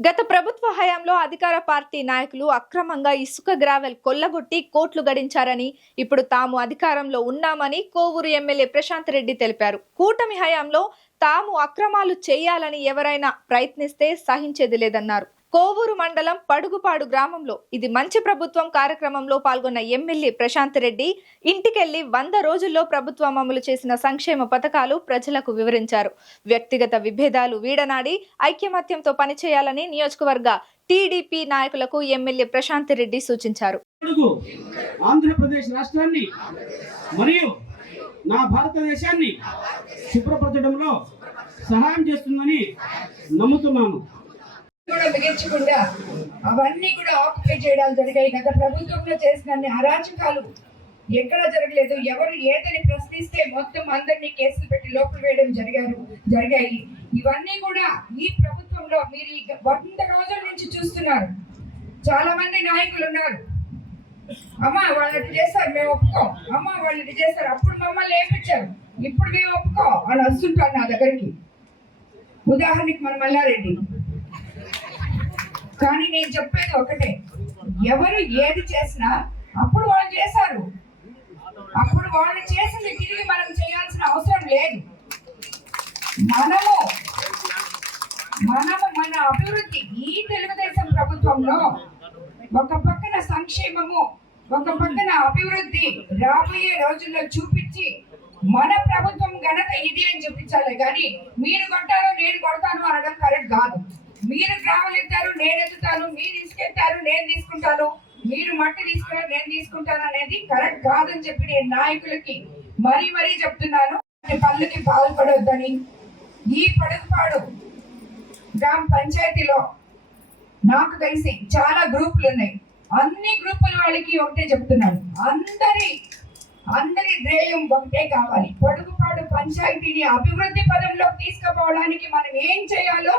గత ప్రభుత్వ హయాంలో అధికార పార్టీ నాయకులు అక్రమంగా ఇసుక గ్రావెల్ కొల్లగొట్టి కోట్లు గడించారని, ఇప్పుడు తాము అధికారంలో ఉన్నామని కోవూరు ఎమ్మెల్యే ప్రశాంత్ రెడ్డి తెలిపారు. కూటమి హయాంలో తాము అక్రమాలు చేయాలని ఎవరైనా ప్రయత్నిస్తే సహించేది లేదన్నారు. కోవూరు మండలం పడుగుపాడు గ్రామంలో ఇది మంచి ప్రభుత్వం కార్యక్రమంలో పాల్గొన్న ఎమ్మెల్యే ప్రశాంత్ రెడ్డి ఇంటికెళ్లి 100 రోజుల్లో ప్రభుత్వం అమలు చేసిన సంక్షేమ పథకాలు ప్రజలకు వివరించారు. వ్యక్తిగత విభేదాలు వీడనాడి ఐక్యమత్యంతో పనిచేయాలని నియోజకవర్గ టీడీపీ నాయకులకు ఎమ్మెల్యే ప్రశాంత్ రెడ్డి సూచించారు. ఆంధ్రప్రదేశ్ రాష్ట్రాన్ని మరియు నా భారతదేశాన్ని శుభ్రపరచడంలో సహాయం చేస్తుందని నమ్ముతున్నాను. కూడా మిగిల్చకుండా అవన్నీ కూడా ఆక్యుపై చేయడాలు జరిగాయి. గత ప్రభుత్వంలో చేసిన అరాచకాలు ఎక్కడ జరగలేదు. ఎవరు ఏదని ప్రశ్నిస్తే మొత్తం అందరినీ కేసులు పెట్టి లోపల వేయడం జరిగాయి. ఇవన్నీ కూడా ఈ ప్రభుత్వంలో మీరు 100 రోజుల నుంచి చూస్తున్నారు. చాలా మంది నాయకులు ఉన్నారు. అమ్మ వాళ్ళకి చేస్తారు, మేము ఒప్పుకోం. అమ్మ వాళ్ళకి చేస్తారు, అప్పుడు మమ్మల్ని ఏమిచ్చారు, ఇప్పుడు మేము ఒప్పుకో అని వస్తుంటారు నా దగ్గరికి. ఉదాహరణకి మన మల్లారెడ్డి. కానీ నేను చెప్పేది ఒకటే, ఎవరు ఏది చేసినా అప్పుడు వాళ్ళు చేశారు, అప్పుడు వాళ్ళు చేసింది తిరిగి మనం చేయాల్సిన అవసరం లేదు. మనము మన అభివృద్ధి ఈ తెలుగుదేశం ప్రభుత్వంలో ఒక పక్కన సంక్షేమము, ఒక పక్కన అభివృద్ధి రాబోయే రోజుల్లో చూపించి మన ప్రభుత్వం ఘనత ఇది అని చూపించాలి. కానీ మీరు కొట్టారో నేను కొడతాను అనడం కరెక్ట్ కాదు. మీరు గ్రామాలు ఎత్తారు, నేను ఎత్తుతాను, మీరు తీసుకెళ్తారు, నేను తీసుకుంటాను, మీరు మట్టి తీసుకున్నారు, నేను తీసుకుంటాను అనేది కరెక్ట్ కాదని చెప్పి నేను నాయకులకి మరీ చెప్తున్నాను. పనులకి పాల్పడొద్దని. ఈ పడుగుపాడు గ్రామ పంచాయతీలో నాకు తెలిసి చాలా గ్రూపులు ఉన్నాయి. అన్ని గ్రూపుల వాళ్ళకి ఒకటే చెప్తున్నాను, అందరి ధ్యేయం ఒకటే కావాలి. పడుగుపాడు పంచాయతీని అభివృద్ధి పదంలో తీసుకుపోవడానికి మనం ఏం చేయాలో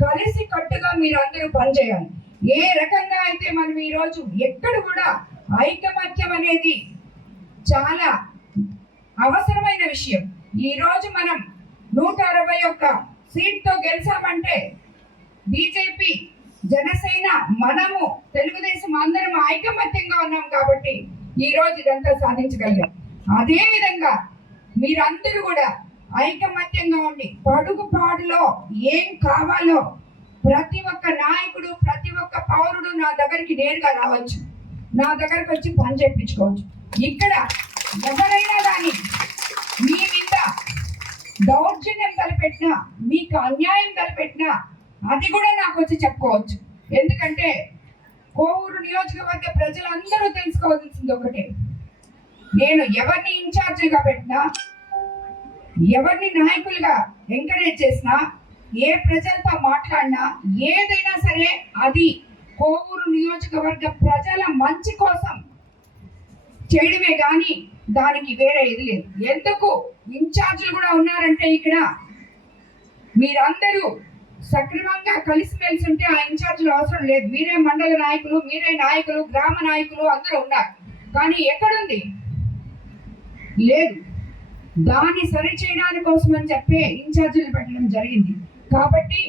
కలిసి కట్టుగా మీరు అందరూ పనిచేయాలి. ఏ రకంగా అయితే మనం ఈరోజు ఎక్కడ కూడా ఐకమత్యం అనేది చాలా అవసరమైన విషయం. ఈరోజు మనం 161 సీట్తో గెలిచామంటే బీజేపీ, జనసేన, మనము తెలుగుదేశం అందరం ఐకమత్యంగా ఉన్నాం కాబట్టి ఈ రోజు ఇదంతా సాధించగలిగాం. అదే విధంగా మీరందరూ కూడా ఐకమత్యంగా ఉండి పడుగుపాడులో ఏం కావాలో ప్రతి ఒక్క నాయకుడు, ప్రతి ఒక్క పౌరుడు నా దగ్గరికి నేరుగా రావచ్చు, నా దగ్గరకు వచ్చి పని చేయించుకోవచ్చు. ఇక్కడ ఎవరైనా కానీ మీ మీద దౌర్జన్యం తలపెట్టినా, మీకు అన్యాయం తలపెట్టినా అది కూడా నాకు వచ్చి చెప్పుకోవచ్చు. ఎందుకంటే కోవూరు నియోజకవర్గ ప్రజలందరూ తెలుసుకోవాల్సింది ఒకటే, నేను ఎవరిని ఇన్ఛార్జిగా పెట్టినా, ఎవరిని నాయకులుగా ఎంకరేజ్ చేసినా, ఏ ప్రజలతో మాట్లాడినా, ఏదైనా సరే అది కోవూరు నియోజకవర్గ ప్రజల మంచి కోసం చేయడమే కానీ దానికి వేరే ఇది లేదు. ఎందుకు ఇన్ఛార్జీలు కూడా ఉన్నారంటే ఇక్కడ మీరందరూ సక్రమంగా కలిసిమెలిసి ఉంటే ఆ ఇన్ఛార్జీలు అవసరం లేదు. మీరే మండల నాయకులు, మీరే నాయకులు, గ్రామ నాయకులు అందరూ ఉన్నారు. కానీ ఎక్కడుంది? లేదు. దాన్ని సరి చేయడానికి కోసం అని చెప్పే ఇన్ఛార్జీలు పెట్టడం జరిగింది. కాబట్టి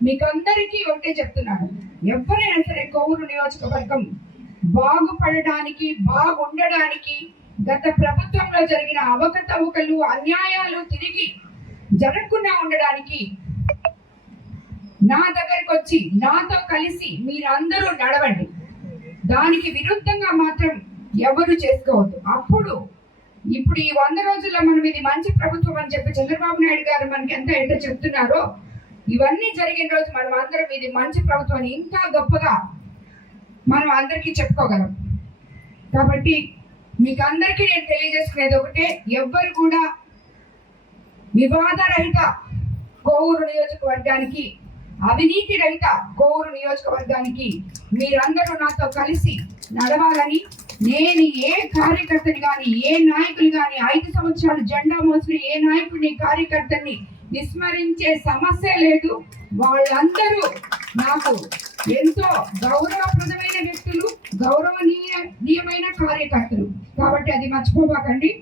మీకు అందరికీ ఒకటే చెప్తున్నాను, ఎవరైనా సరే కోవూరు నియోజకవర్గం బాగుపడడానికి, బాగుండడానికి, గత ప్రభుత్వంలో జరిగిన అవకతవకలు, అన్యాయాలు తిరిగి జరగకుండా ఉండడానికి నా దగ్గరకు వచ్చి నాతో కలిసి మీరందరూ నడవండి. దానికి విరుద్ధంగా మాత్రం ఎవరు చేసుకోవద్దు. ఇప్పుడు ఈ 100 రోజుల్లో మనం ఇది మంచి ప్రభుత్వం అని చెప్పి చంద్రబాబు నాయుడు గారు మనకి ఎంత చెప్తున్నారో, ఇవన్నీ జరిగిన రోజు మనం అందరం ఇది మంచి ప్రభుత్వం ఇంకా గొప్పగా మనం అందరికీ చెప్పుకోగలం. కాబట్టి మీకు అందరికీ నేను తెలియజేసుకునేది ఒకటే, ఎవ్వరు కూడా వివాదరహిత కోవూరు నియోజకవర్గానికి, అవినీతి రహిత కోవూరు నియోజకవర్గానికి మీరందరూ నాతో కలిసి నడవాలని, నేను ఏ కార్యకర్తని కానీ, ఏ నాయకులు కానీ, 5 సంవత్సరాలు జెండా మోసిన ఏ నాయకుడిని, కార్యకర్తని విస్మరించే సమస్య లేదు. వాళ్ళందరూ నాకు ఎంతో గౌరవప్రదమైన వ్యక్తులు, గౌరవనీయమైన కార్యకర్తలు. కాబట్టి అది మర్చిపోబాకండి.